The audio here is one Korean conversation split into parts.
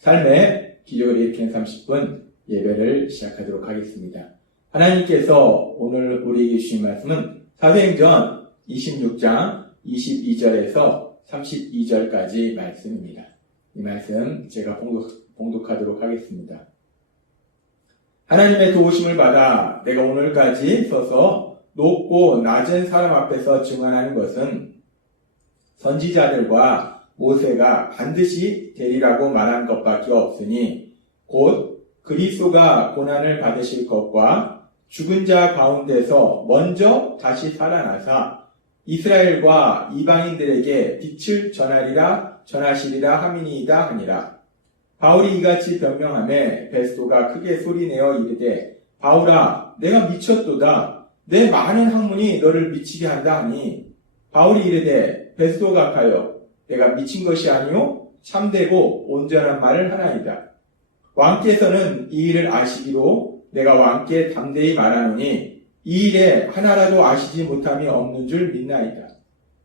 삶의 기적을 일으키는 30분 예배를 시작하도록 하겠습니다. 하나님께서 오늘 우리에게 주신 말씀은 사도행전 26장 22절에서 32절까지 말씀입니다. 이 말씀 제가 봉독하도록 하겠습니다. 하나님의 도우심을 받아 내가 오늘까지 서서 높고 낮은 사람 앞에서 증언하는 것은 선지자들과 모세가 반드시 되리라고 말한 것밖에 없으니 곧 그리스도가 고난을 받으실 것과 죽은 자 가운데서 먼저 다시 살아나사 이스라엘과 이방인들에게 빛을 전하시리라 함이니이다 하니라. 바울이 이같이 변명하매 베스도가 크게 소리내어 이르되 바울아 내가 미쳤도다. 내 많은 학문이 너를 미치게 한다 하니 바울이 이르되 베스도 각하여 내가 미친 것이 아니요 참되고 온전한 말을 하나이다. 왕께서는 이 일을 아시기로 내가 왕께 담대히 말하노니 이 일에 하나라도 아시지 못함이 없는 줄 믿나이다.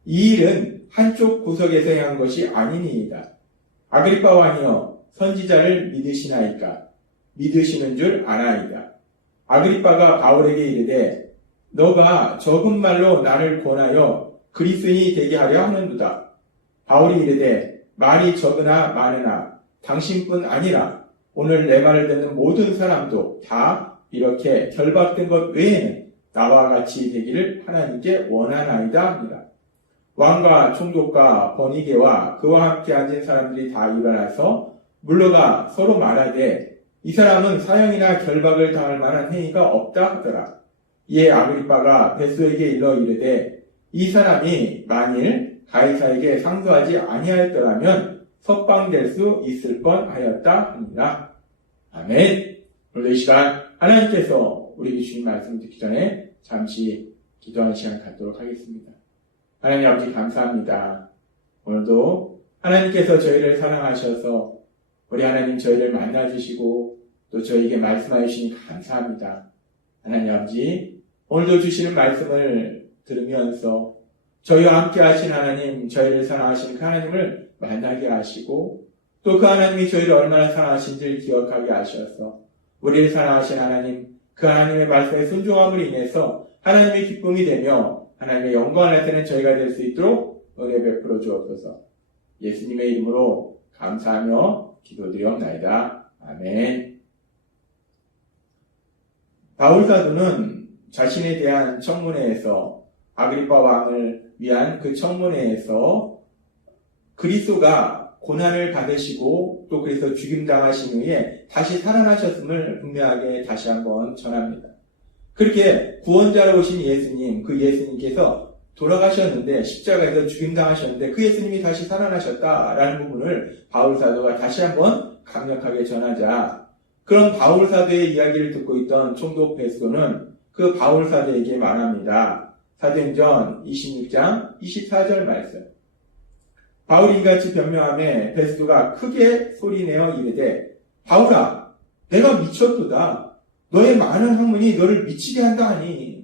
이 일은 한쪽 구석에서 행한 것이 아니니이다. 아그리빠 왕이여 선지자를 믿으시나이까? 믿으시는 줄 아나이다. 아그리빠가 바울에게 이르되 너가 적은 말로 나를 권하여 그리스도인이 되게 하려 하는도다. 바울이 이르되 말이 적으나 많으나 당신뿐 아니라 오늘 내 말을 듣는 모든 사람도 다 이렇게 결박된 것 외에는 나와 같이 되기를 하나님께 원하나이다 하니라. 왕과 총독과 번이게와 그와 함께 앉은 사람들이 다 일어나서 물러가 서로 말하되 이 사람은 사형이나 결박을 당할 만한 행위가 없다 하더라. 이에 아그리빠가 베스도에게 일러 이르되 이 사람이 만일 가이사에게 상소하지 아니하였더라면 석방될 수 있을 뻔하였다 하니라. 아멘. 오늘 이 시간 하나님께서 우리에게 주신 말씀을 듣기 전에 잠시 기도하는 시간 갖도록 하겠습니다. 하나님 아버지 감사합니다. 오늘도 하나님께서 저희를 사랑하셔서 우리 하나님 저희를 만나주시고 또 저희에게 말씀하여 주시니 감사합니다. 하나님 아버지 오늘도 주시는 말씀을 들으면서 저희와 함께 하신 하나님, 저희를 사랑하신 그 하나님을 만나게 하시고 또 그 하나님이 저희를 얼마나 사랑하신지를 기억하게 하셔서 우리를 사랑하신 하나님, 그 하나님의 말씀에 순종함으로 인해서 하나님의 기쁨이 되며 하나님의 영광을 나타내는 저희가 될 수 있도록 은혜 베풀어 주옵소서. 예수님의 이름으로 감사하며 기도드리옵나이다. 아멘. 바울 사도는 자신에 대한 청문회에서 아그리빠 왕을 위한 그 청문회에서 그리스도가 고난을 받으시고 또 그래서 죽임당하신 후에 다시 살아나셨음을 분명하게 다시 한번 전합니다. 그렇게 구원자로 오신 예수님, 그 예수님께서 돌아가셨는데 십자가에서 죽임당하셨는데 그 예수님이 다시 살아나셨다라는 부분을 바울 사도가 다시 한번 강력하게 전하자 그런 바울 사도의 이야기를 듣고 있던 총독 베스도는 그 바울 사도에게 말합니다. 사도행전 26장 24절 말씀. 바울이 이같이 변명하며 베스도가 크게 소리내어 이르되 바울아 내가 미쳤도다. 너의 많은 학문이 너를 미치게 한다 하니.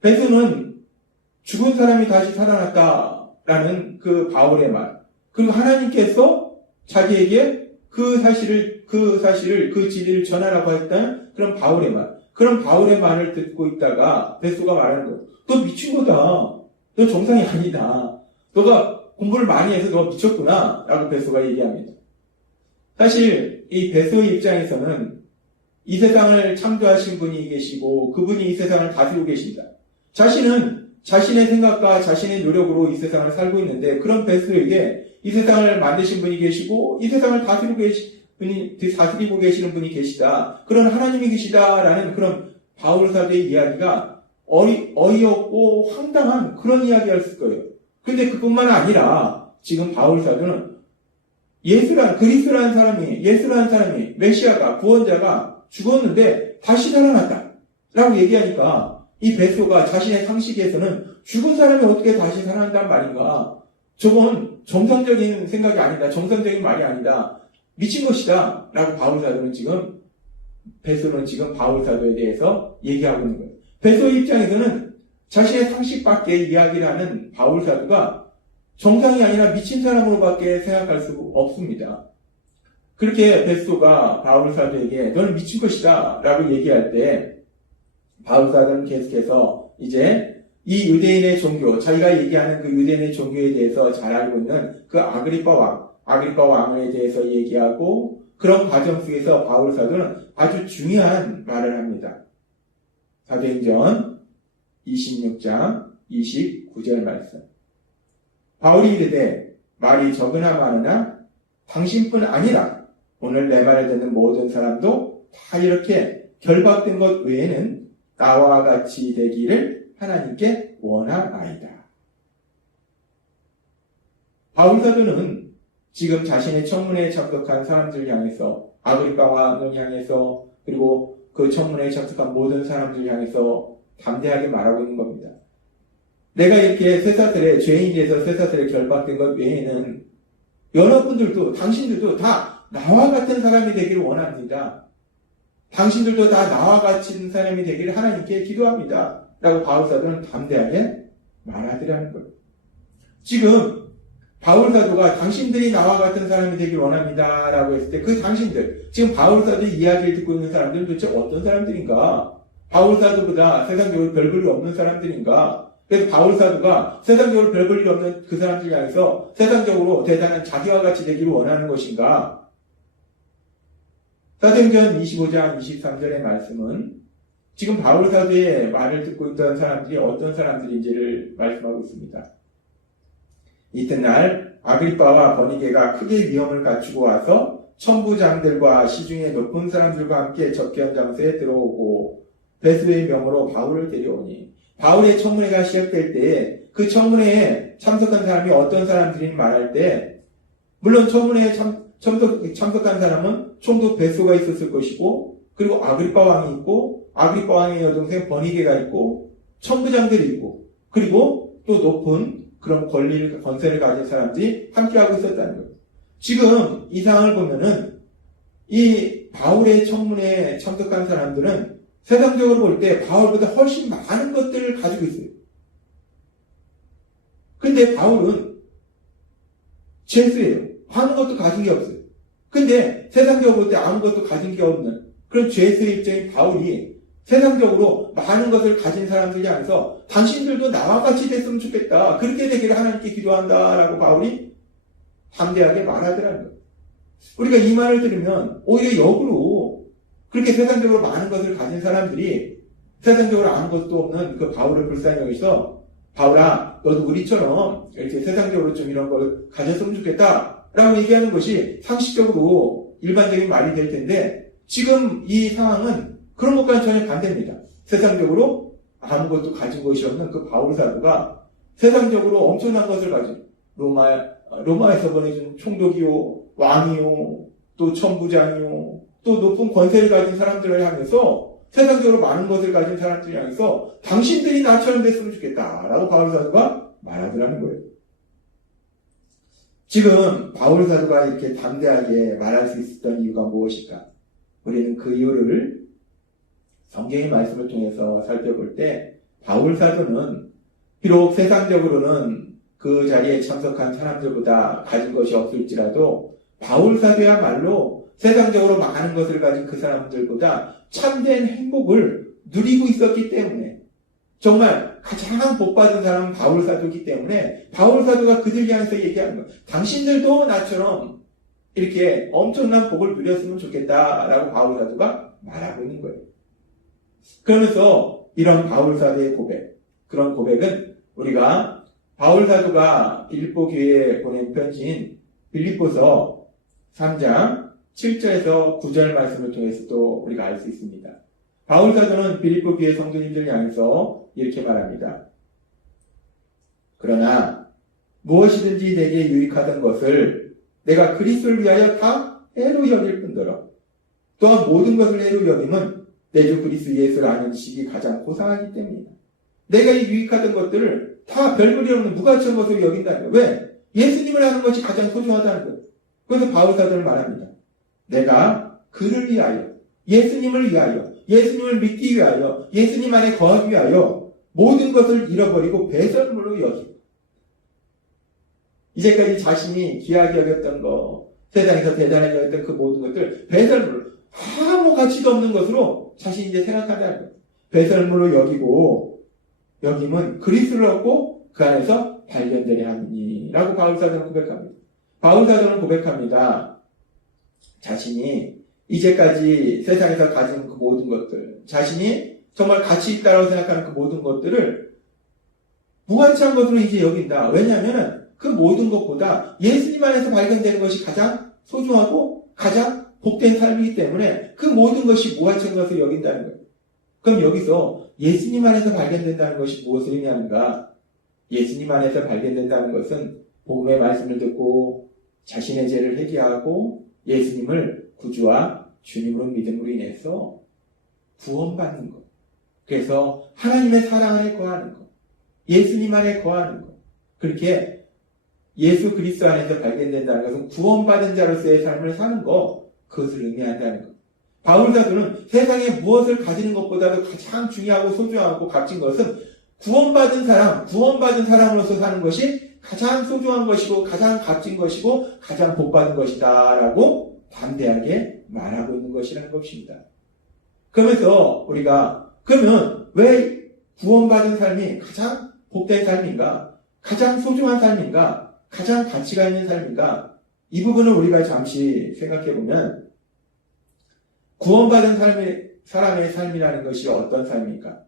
베스도는 죽은 사람이 다시 살아났다라는 그 바울의 말 그리고 하나님께서 자기에게 그 사실을 그 진리를 전하라고 했다는 그런 바울의 말 그런 바울의 말을 듣고 있다가 베스도가 말하는 거예요. 너 미친 거다. 너 정상이 아니다. 너가 공부를 많이 해서 너 미쳤구나. 라고 베스도가 얘기합니다. 사실 이 베스도의 입장에서는 이 세상을 창조하신 분이 계시고 그분이 이 세상을 다스리고 계십니다. 자신은 자신의 생각과 자신의 노력으로 이 세상을 살고 있는데 그런 베스도에게 이 세상을 만드신 분이 계시고 이 세상을 다스리고 계시는 분이 계시다. 그런 하나님이 계시다라는 그런 바울 사도의 이야기가 어이없고 황당한 그런 이야기였을 거예요. 근데 그뿐만 아니라 지금 바울 사도는 그리스도라는 사람이 메시아가 구원자가 죽었는데 다시 살아났다 라고 얘기하니까 이 베스도가 자신의 상식에서는 죽은 사람이 어떻게 다시 살아난단 말인가? 저건 정상적인 생각이 아니다. 정상적인 말이 아니다. 미친 것이다. 라고 바울사도는 지금, 베소는 지금 바울사도에 대해서 얘기하고 있는 거예요. 베소의 입장에서는 자신의 상식밖에 이야기를 하는 바울사도가 정상이 아니라 미친 사람으로밖에 생각할 수 없습니다. 그렇게 베소가 바울사도에게 너는 미친 것이다. 라고 얘기할 때, 바울사도는 계속해서 이제 이 유대인의 종교, 자기가 얘기하는 그 유대인의 종교에 대해서 잘 알고 있는 그 아그리파 왕에 대해서 얘기하고 그런 과정 속에서 바울사도는 아주 중요한 말을 합니다. 사도행전 26장 29절 말씀. 바울이 이르되 말이 적으나 많으나 당신뿐 아니라 오늘 내 말을 듣는 모든 사람도 다 이렇게 결박된 것 외에는 나와 같이 되기를 하나님께 원하나이다. 바울사도는 지금 자신의 청문회에 참석한 사람들을 향해서, 아그리파 왕을 향해서, 그리고 그 청문회에 참석한 모든 사람들을 향해서 담대하게 말하고 있는 겁니다. 내가 이렇게 쇠사슬에, 죄인이 돼서 쇠사슬에 결박된 것 외에는 여러분들도, 당신들도 다 나와 같은 사람이 되기를 원합니다. 당신들도 다 나와 같은 사람이 되기를 하나님께 기도합니다. 라고 바울사도는 담대하게 말하더라는 거예요. 지금 바울사도가 당신들이 나와 같은 사람이 되길 원합니다. 라고 했을 때 그 당신들, 지금 바울사도의 이야기를 듣고 있는 사람들은 도대체 어떤 사람들인가? 바울사도보다 세상적으로 별 볼일 없는 사람들인가? 그래서 바울사도가 세상적으로 별 볼일 없는 그 사람들 향해서 세상적으로 대단한 자기와 같이 되기를 원하는 것인가? 사도행전 25장 23절의 말씀은 지금 바울사도의 말을 듣고 있던 사람들이 어떤 사람들인지를 말씀하고 있습니다. 이튿날 아그리빠와 버니게가 크게 위험을 갖추고 와서 천부장들과 시중의 높은 사람들과 함께 접견 장소에 들어오고 베소의 명으로 바울을 데려오니, 바울의 청문회가 시작될 때 그 청문회에 참석한 사람이 어떤 사람들인지 말할 때, 물론 청문회에 참석한 사람은 총독 베소가 있었을 것이고, 그리고 아그리빠 왕이 있고, 아그리빠 왕의 여동생 버니게가 있고, 천부장들이 있고, 그리고 또 높은 그런 권세를 가진 사람들이 함께하고 있었다는 거예요. 지금 이 상황을 보면은 이 바울의 청문회에 참석한 사람들은 세상적으로 볼 때 바울보다 훨씬 많은 것들을 가지고 있어요. 근데 바울은 죄수예요. 아무것도 가진 게 없어요. 근데 세상적으로 볼 때 아무것도 가진 게 없는 그런 죄수의 입장인 바울이 세상적으로 많은 것을 가진 사람들이 향해서 당신들도 나와 같이 됐으면 좋겠다. 그렇게 되기를 하나님께 기도한다라고 바울이 담대하게 말하더라는 거예요. 우리가 이 말을 들으면 오히려 역으로 그렇게 세상적으로 많은 것을 가진 사람들이 세상적으로 아무것도 없는 그 바울을 불쌍히 여기서 바울아, 너도 우리처럼 이렇게 세상적으로 좀 이런 걸 가졌으면 좋겠다 라고 얘기하는 것이 상식적으로 일반적인 말이 될 텐데, 지금 이 상황은 그런 것과는 전혀 반대입니다. 세상적으로 아무것도 가진 것이 없는 그 바울 사도가 세상적으로 엄청난 것을 가진 로마에서 보내준 총독이요, 왕이요, 또 천부장이요, 또 높은 권세를 가진 사람들을 향해서, 세상적으로 많은 것을 가진 사람들을 향해서 당신들이 나처럼 됐으면 좋겠다라고 바울 사도가 말하더라는 거예요. 지금 바울 사도가 이렇게 담대하게 말할 수 있었던 이유가 무엇일까? 우리는 그 이유를 성경의 말씀을 통해서 살펴볼 때, 바울 사도는 비록 세상적으로는 그 자리에 참석한 사람들보다 가진 것이 없을지라도 바울 사도야말로 세상적으로 많은 것을 가진 그 사람들보다 참된 행복을 누리고 있었기 때문에, 정말 가장 복받은 사람은 바울 사도이기 때문에 바울 사도가 그들 향해서 얘기하는 거예요. 당신들도 나처럼 이렇게 엄청난 복을 누렸으면 좋겠다라고 바울 사도가 말하고 있는 거예요. 그러면서 이런 바울 사도의 고백, 그런 고백은 우리가 바울 사도가 빌립보 교회에 보낸 편지인 빌립보서 3장 7절에서 9절 말씀을 통해서도 우리가 알 수 있습니다. 바울 사도는 빌립보 교회 성도님들 향해서 이렇게 말합니다. 그러나 무엇이든지 내게 유익하던 것을 내가 그리스도를 위하여 다 해로 여길 뿐더러 또한 모든 것을 해로 여김은 내 주 그리스도 예수를 아는 지식이 가장 고상하기 때문이다. 내가 이 유익하던 것들을 다 별볼이 없는 무가치한 것으로 여긴다는 거예요. 왜? 예수님을 아는 것이 가장 소중하다는 거예요. 그래서 바울사도는 말합니다. 내가 그를 위하여, 예수님을 위하여, 예수님을 믿기 위하여, 예수님 안에 거하기 위하여 모든 것을 잃어버리고 배설물로 여기고, 이제까지 자신이 귀하게 여겼던 거, 세상에서 대단하게 여겼던 그 모든 것들 배설물로, 아무 가치도 없는 것으로 자신이 이제 생각한다는 거예요. 배설물로 여김은 그리스도를 얻고 그 안에서 발견되려 함이니라고 바울사도는 고백합니다. 바울사도는 고백합니다. 자신이 이제까지 세상에서 가진 그 모든 것들, 자신이 정말 가치 있다고 생각하는 그 모든 것들을 무가치한 것으로 이제 여긴다. 왜냐하면 그 모든 것보다 예수님 안에서 발견되는 것이 가장 소중하고 가장 복된 삶이기 때문에 그 모든 것이 무가치한 것을 여긴다는 거예요. 그럼 여기서 예수님 안에서 발견된다는 것이 무엇을 의미하는가? 예수님 안에서 발견된다는 것은 복음의 말씀을 듣고 자신의 죄를 회개하고 예수님을 구주와 주님으로 믿음으로 인해서 구원받는 것. 그래서 하나님의 사랑 안에 거하는 것. 예수님 안에 거하는 것. 그렇게 예수 그리스도 안에서 발견된다는 것은 구원받은 자로서의 삶을 사는 것. 그것을 의미한다는 것. 바울사도는 세상에 무엇을 가지는 것보다도 가장 중요하고 소중하고 값진 것은 구원받은 사람으로서 사는 것이 가장 소중한 것이고 가장 값진 것이고 가장 복받은 것이다 라고 담대하게 말하고 있는 것이라는 것입니다. 그러면서 우리가 그러면 왜 구원받은 삶이 가장 복된 삶인가? 가장 소중한 삶인가? 가장 가치가 있는 삶인가? 이 부분을 우리가 잠시 생각해 보면 구원받은 사람의 삶이라는 것이 어떤 삶입니까?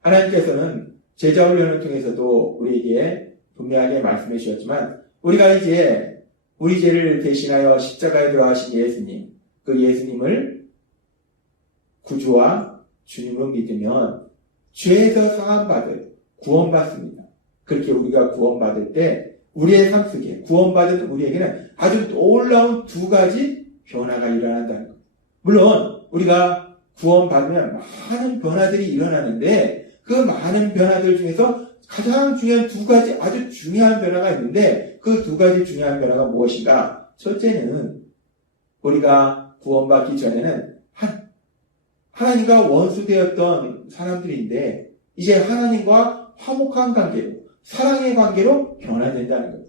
하나님께서는 제자 훈련을 통해서도 우리에게 분명하게 말씀해 주셨지만 우리가 이제 우리 죄를 대신하여 십자가에 들어가신 예수님, 그 예수님을 구주와 주님으로 믿으면 죄에서 사함받을 구원받습니다. 그렇게 우리가 구원받을 때 우리의 삶 속에 구원받은 우리에게는 아주 놀라운 두 가지 변화가 일어난다는 것. 물론 우리가 구원받으면 많은 변화들이 일어나는데 그 많은 변화들 중에서 가장 중요한 두 가지 아주 중요한 변화가 있는데 그 두 가지 중요한 변화가 무엇인가? 첫째는 우리가 구원받기 전에는 하나님과 원수되었던 사람들인데 이제 하나님과 화목한 관계로 사랑의 관계로 변화된다는 거예요.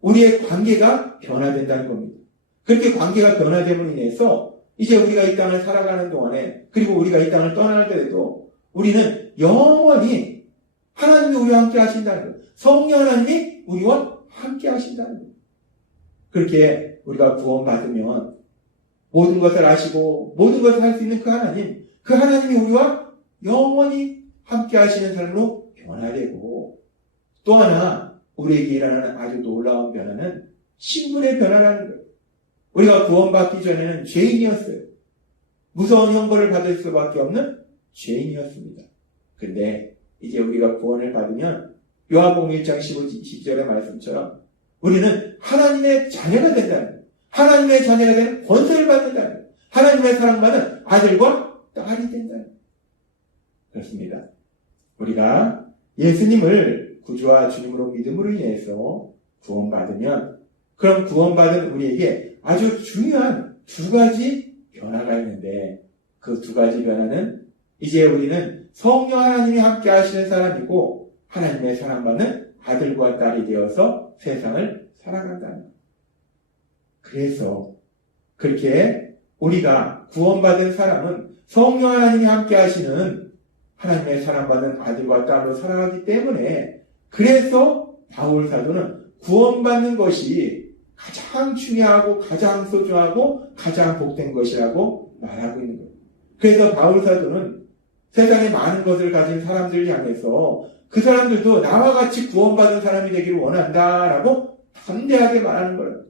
우리의 관계가 변화된다는 겁니다. 그렇게 관계가 변화됨으로 인해서 이제 우리가 이 땅을 살아가는 동안에 그리고 우리가 이 땅을 떠날 때에도 우리는 영원히 하나님이 우리와 함께 하신다는 거예요. 성령 하나님이 우리와 함께 하신다는 거예요. 그렇게 우리가 구원받으면 모든 것을 아시고 모든 것을 할 수 있는 그 하나님이 우리와 영원히 함께 하시는 삶으로 변화되고 또 하나 우리에게 일어나는 아주 놀라운 변화는 신분의 변화라는 거예요. 우리가 구원받기 전에는 죄인이었어요. 무서운 형벌을 받을 수밖에 없는 죄인이었습니다. 근데 이제 우리가 구원을 받으면 요한복음 1장 10절의 말씀처럼 우리는 하나님의 자녀가 된다는 거예요. 하나님의 자녀가 되는 권세를 받는다는 거예요. 하나님의 사랑받는 아들과 딸이 된다는 거예요. 그렇습니다. 우리가 예수님을 구주와 주님으로 믿음으로 인해서 구원받으면 그럼 구원받은 우리에게 아주 중요한 두 가지 변화가 있는데 그 두 가지 변화는 이제 우리는 성령 하나님이 함께 하시는 사람이고 하나님의 사랑받는 아들과 딸이 되어서 세상을 살아간다는 거예요. 그래서 그렇게 우리가 구원받은 사람은 성령 하나님이 함께 하시는 하나님의 사랑받는 아들과 딸로 살아가기 때문에 그래서 바울 사도는 구원받는 것이 가장 중요하고 가장 소중하고 가장 복된 것이라고 말하고 있는 거예요. 그래서 바울 사도는 세상에 많은 것을 가진 사람들을 향해서 그 사람들도 나와 같이 구원받은 사람이 되기를 원한다라고 담대하게 말하는 거예요.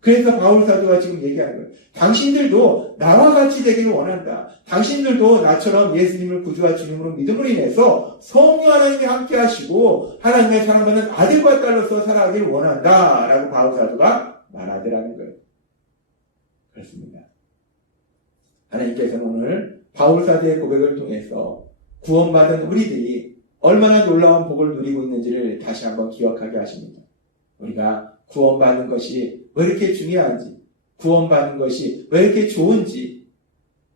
그래서 바울 사도가 지금 얘기하는 거예요. 당신들도 나와 같이 되기를 원한다. 당신들도 나처럼 예수님을 구주와 주님으로 믿음으로 인해서 성령 하나님이 함께 하시고 하나님의 사랑받는 아들과 딸로서 살아가기를 원한다. 라고 바울 사도가 말하더라는 거예요. 그렇습니다. 하나님께서는 오늘 바울 사도의 고백을 통해서 구원받은 우리들이 얼마나 놀라운 복을 누리고 있는지를 다시 한번 기억하게 하십니다. 우리가 구원받는 것이 왜 이렇게 중요한지, 구원받는 것이 왜 이렇게 좋은지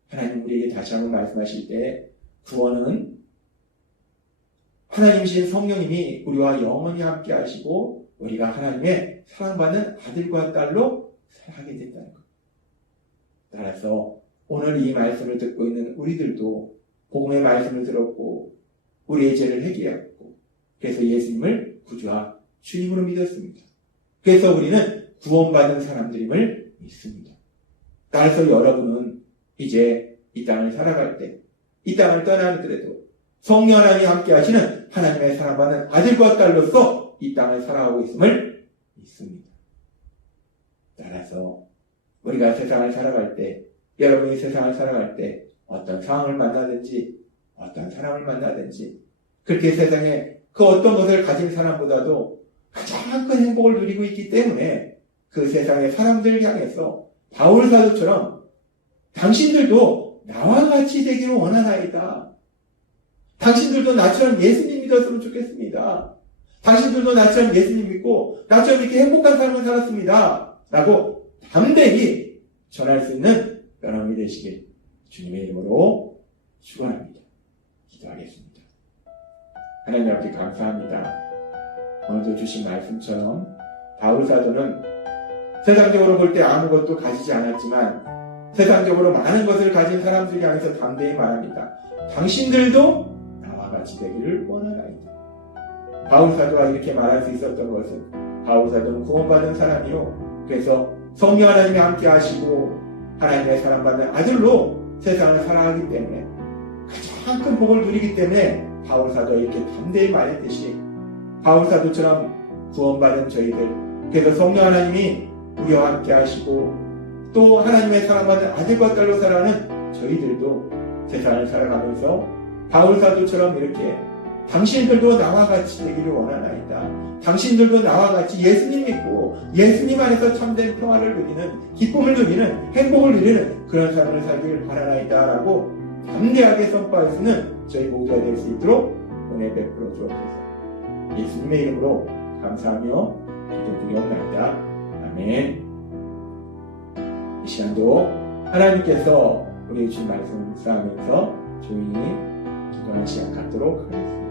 하나님 우리에게 다시 한번 말씀하실 때 구원은 하나님이신 성령님이 우리와 영원히 함께 하시고 우리가 하나님의 사랑받는 아들과 딸로 살아가게 된다는 것. 따라서 오늘 이 말씀을 듣고 있는 우리들도 복음의 말씀을 들었고 우리의 죄를 회개했고 그래서 예수님을 구주와 주님으로 믿었습니다. 그래서 우리는 구원받은 사람들임을 믿습니다. 따라서 여러분은 이제 이 땅을 살아갈 때, 이 땅을 떠나더라도 성령 하나님이 함께 하시는 하나님의 사랑받는 아들과 딸로서 이 땅을 살아가고 있음을 믿습니다. 따라서 우리가 세상을 살아갈 때, 여러분이 세상을 살아갈 때 어떤 상황을 만나든지 어떤 사람을 만나든지 그렇게 세상에 그 어떤 것을 가진 사람보다도 가장 큰 행복을 누리고 있기 때문에 그 세상의 사람들을 향해서 바울 사도처럼 당신들도 나와 같이 되기를 원하나이다. 당신들도 나처럼 예수님 믿었으면 좋겠습니다. 당신들도 나처럼 예수님 믿고 나처럼 이렇게 행복한 삶을 살았습니다. 라고 담대히 전할 수 있는 여러분이 되시길 주님의 이름으로 축원합니다. 기도하겠습니다. 하나님 아버지 감사합니다. 오늘도 주신 말씀처럼 바울 사도는 세상적으로 볼 때 아무것도 가지지 않았지만 세상적으로 많은 것을 가진 사람들 향해서 담대히 말합니다. 당신들도 나와 같이 되기를 원하나이다. 바울 사도가 이렇게 말할 수 있었던 것은 바울 사도는 구원받은 사람이요. 그래서 성령 하나님이 함께 하시고 하나님의 사랑받는 아들로 세상을 살아가기 때문에 가장 큰 복을 누리기 때문에 바울 사도가 이렇게 담대히 말했듯이 바울 사도처럼 구원받은 저희들, 그래서 성령 하나님이 우리와 함께 하시고 또 하나님의 사랑받는 아들과 딸로 살아가는 저희들도 세상을 살아가면서 바울 사도처럼 이렇게 당신들도 나와 같이 되기를 원하나이다. 당신들도 나와 같이 예수님 믿고 예수님 안에서 참된 평화를 누리는, 기쁨을 누리는, 행복을 누리는 그런 삶을 살기를 바라나이다 라고 담대하게 선포하시는 저희 모두가 될 수 있도록 은혜 베풀어 주옵소서. 예수님의 이름으로 감사하며 기도드리옵나이다. 아멘. 이 시간도 하나님께서 우리의 주신 말씀을 묵상하면서 조용히 기도하는 시간 갖도록 하겠습니다.